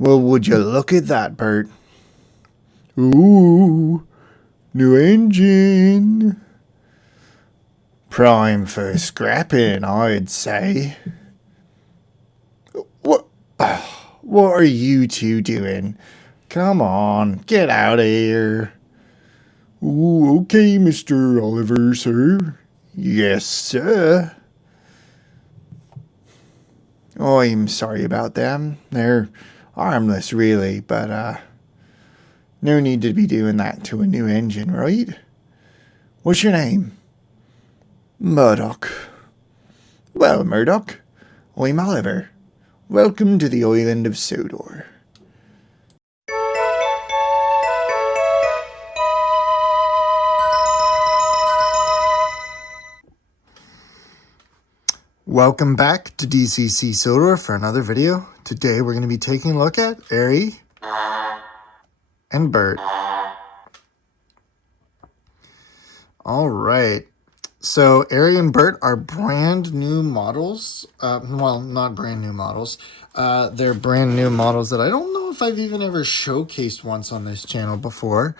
Well, would you look at that, Bert? Ooh, new engine. Prime for scrapping, I'd say. What? What are you two doing? Come on, get out of here. Ooh, okay, Mr. Oliver, sir. Yes, sir. Oh, I'm sorry about them. They're harmless, really, but, no need to be doing that to a new engine, right? What's your name? Murdoch. Well, Murdoch, I'm Oliver. Welcome to the island of Sodor. Welcome back to DCC Sodor for another video. Today we're going to be taking a look at Arry and Bert. Alright, so Arry and Bert are brand new models. Well, not brand new models. They're brand new models that I don't know if I've even ever showcased once on this channel before.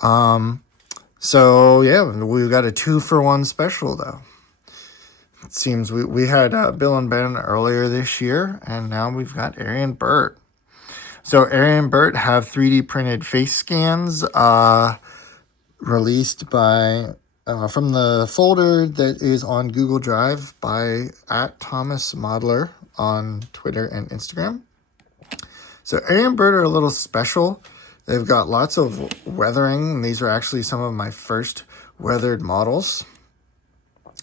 So yeah, we got a 2-for-1 special though. It seems we had Bill and Ben earlier this year, and now we've got Arry and Bert. So Arry and Bert have 3D printed face scans released by from the folder that is on Google Drive by @ThomasModeler on Twitter and Instagram. So Arry and Bert are a little special. They've got lots of weathering, and these are actually some of my first weathered models.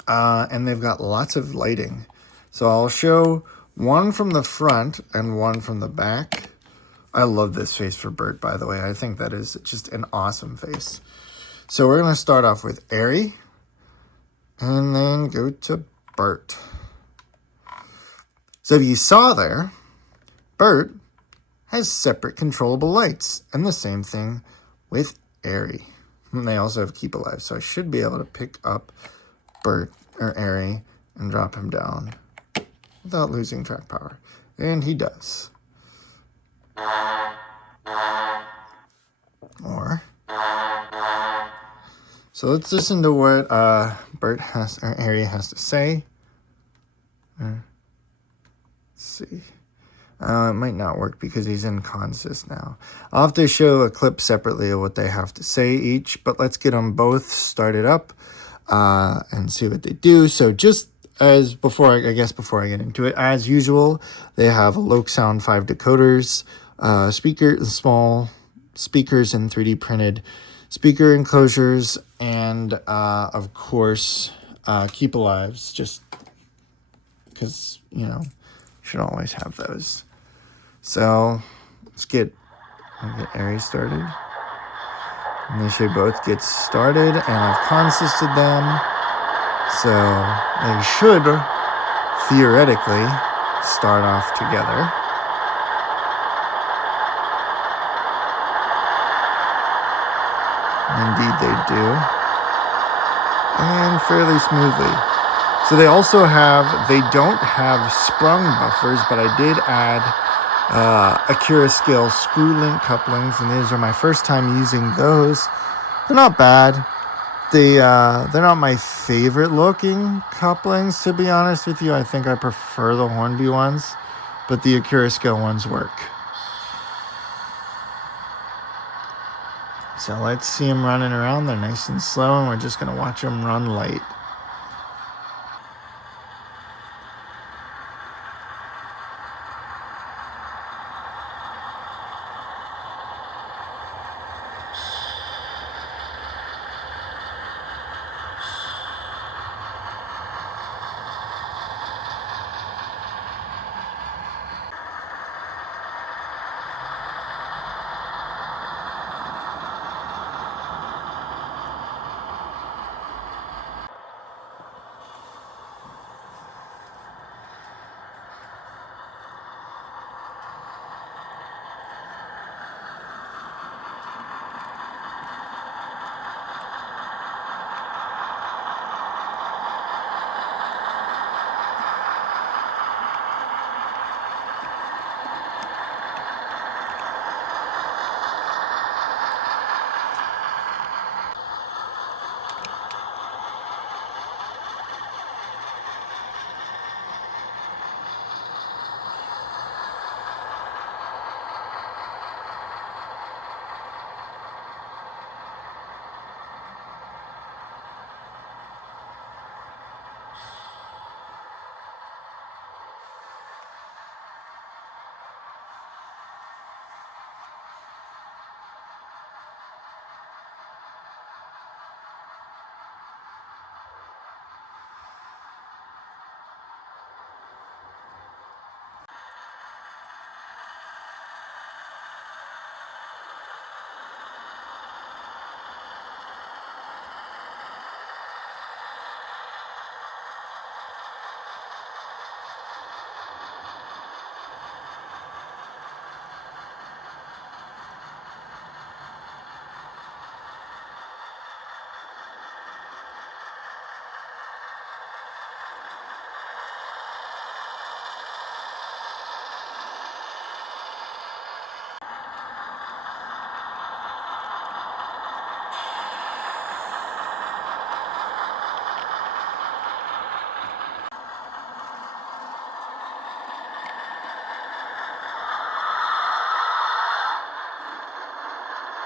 And they've got lots of lighting. So I'll show one from the front and one from the back. I love this face for Bert, by the way. I think that is just an awesome face. So we're going to start off with Arry and then go to Bert. So if you saw there, Bert has separate controllable lights, and the same thing with Arry. And they also have keep alive, so I should be able to pick up Bert or Arry and drop him down without losing track power. And he does. Or so let's listen to what Bert has or Arry has to say. Let's see. It might not work because he's in consist now. I'll have to show a clip separately of what they have to say each, but let's get them both started up and see what they do. So just as before, I guess before I get into it, as usual, they have a Loc Sound 5 decoders, small speakers and 3D printed speaker enclosures, and of course, keep alives, just because, you know, should always have those. So let's get Arry started. And they should both get started, and I've consisted them. So they should theoretically start off together. Indeed they do. And fairly smoothly. So they also they don't have sprung buffers, but I did add Akira scale screw link couplings, and these are my first time using those. They're not bad. They're not my favorite looking couplings, to be honest with you. I think I prefer the Hornby ones, but the Akira scale ones work. So let's see them running around. They're nice and slow, and we're just going to watch them run light.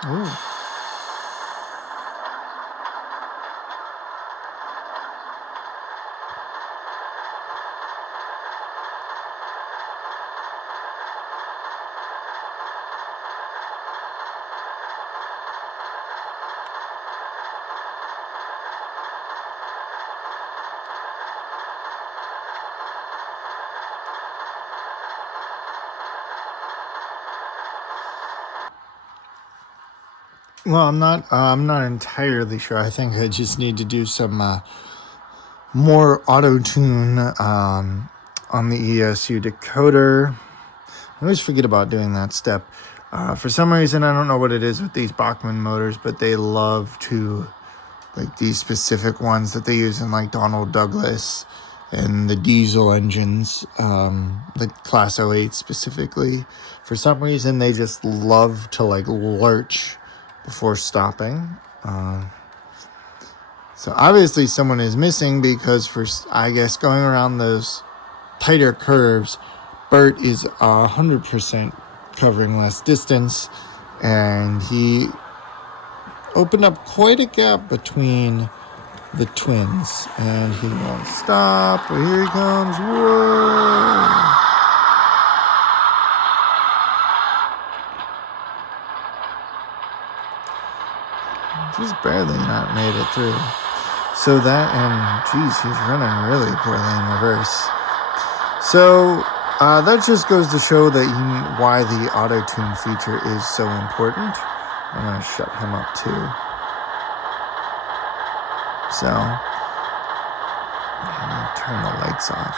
Ooh. Well, I'm not entirely sure. I think I just need to do some more auto tune on the ESU decoder. I always forget about doing that step. For some reason, I don't know what it is with these Bachmann motors, but they love to, like these specific ones that they use in like Donald Douglas and the diesel engines, the Class 08 specifically. For some reason, they just love to like lurch before stopping. So obviously someone is missing because for, I guess, going around those tighter curves, Bert is 100% covering less distance, and he opened up quite a gap between the twins, and he won't stop. Here he comes. Whoa! Just barely not made it through. So that, and geez, he's running really poorly in reverse. So that just goes to show that why the auto-tune feature is so important. I'm going to shut him up too. So, I'm going to turn the lights off.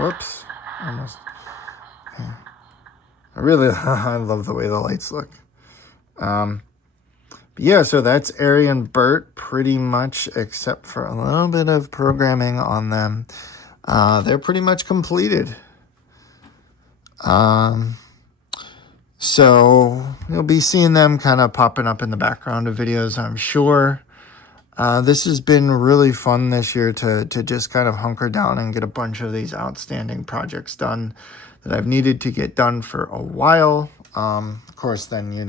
Whoops. Almost. Okay. I love the way the lights look. Yeah, so that's Arry and Bert pretty much, except for a little bit of programming on them. They're pretty much completed. So you'll be seeing them kind of popping up in the background of videos, I'm sure. This has been really fun this year to just kind of hunker down and get a bunch of these outstanding projects done that I've needed to get done for a while. Of course, then, you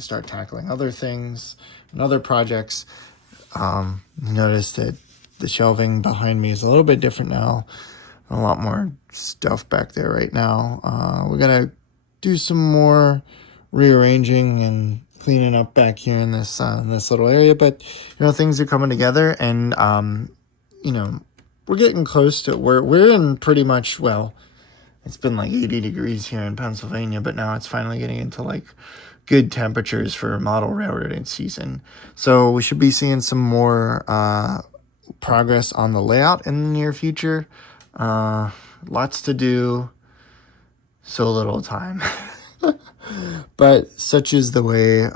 start tackling other things and other projects. Notice that the shelving behind me is a little bit different now. A lot more stuff back there right now. We're going to do some more rearranging and cleaning up back here in this little area. But, things are coming together, and, we're getting close to, we're in pretty much, well, it's been like 80 degrees here in Pennsylvania, but now it's finally getting into like good temperatures for model railroading season. So we should be seeing some more progress on the layout in the near future. Lots to do, so little time. But such is the way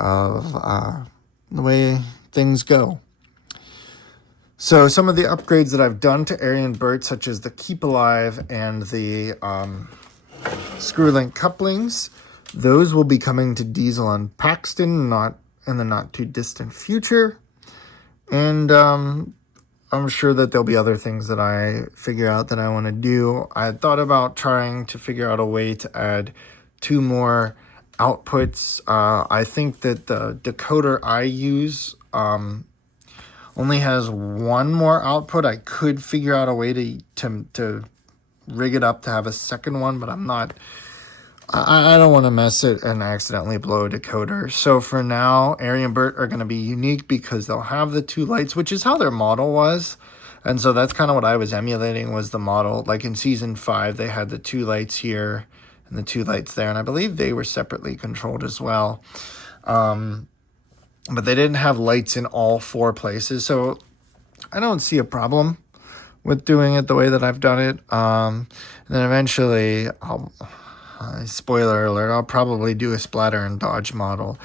things go. So some of the upgrades that I've done to Arry and Bert, such as the Keep Alive and the screw link couplings, those will be coming to Diesel and Paxton, not in the not too distant future. And I'm sure that there'll be other things that I figure out that I want to do. I had thought about trying to figure out a way to add 2 more outputs. I think that the decoder I use only has 1 more output. I could figure out a way to rig it up to have a second one, but I don't want to mess it and accidentally blow a decoder. So for now, Arry and Bert are going to be unique because they'll have the 2 lights, which is how their model was. And so that's kind of what I was emulating, was the model. Like in season 5, they had the 2 lights here and the 2 lights there. And I believe they were separately controlled as well. But they didn't have lights in all 4 places. So I don't see a problem with doing it the way that I've done it. And then eventually, spoiler alert, I'll probably do a splatter and dodge model,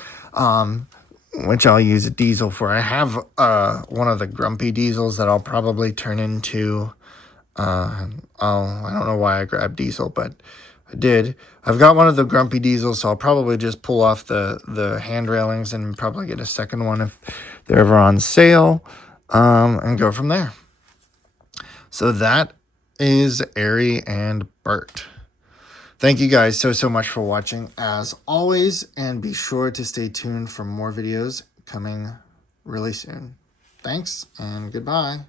which I'll use a diesel for. I have one of the grumpy diesels that I'll probably turn into, I don't know why I grabbed diesel, but I did. I've got one of the grumpy diesels, so I'll probably just pull off the hand railings and probably get a second one if they're ever on sale, and go from there. So that is Arry and Bert. Thank you guys so much for watching as always, and be sure to stay tuned for more videos coming really soon. Thanks and goodbye.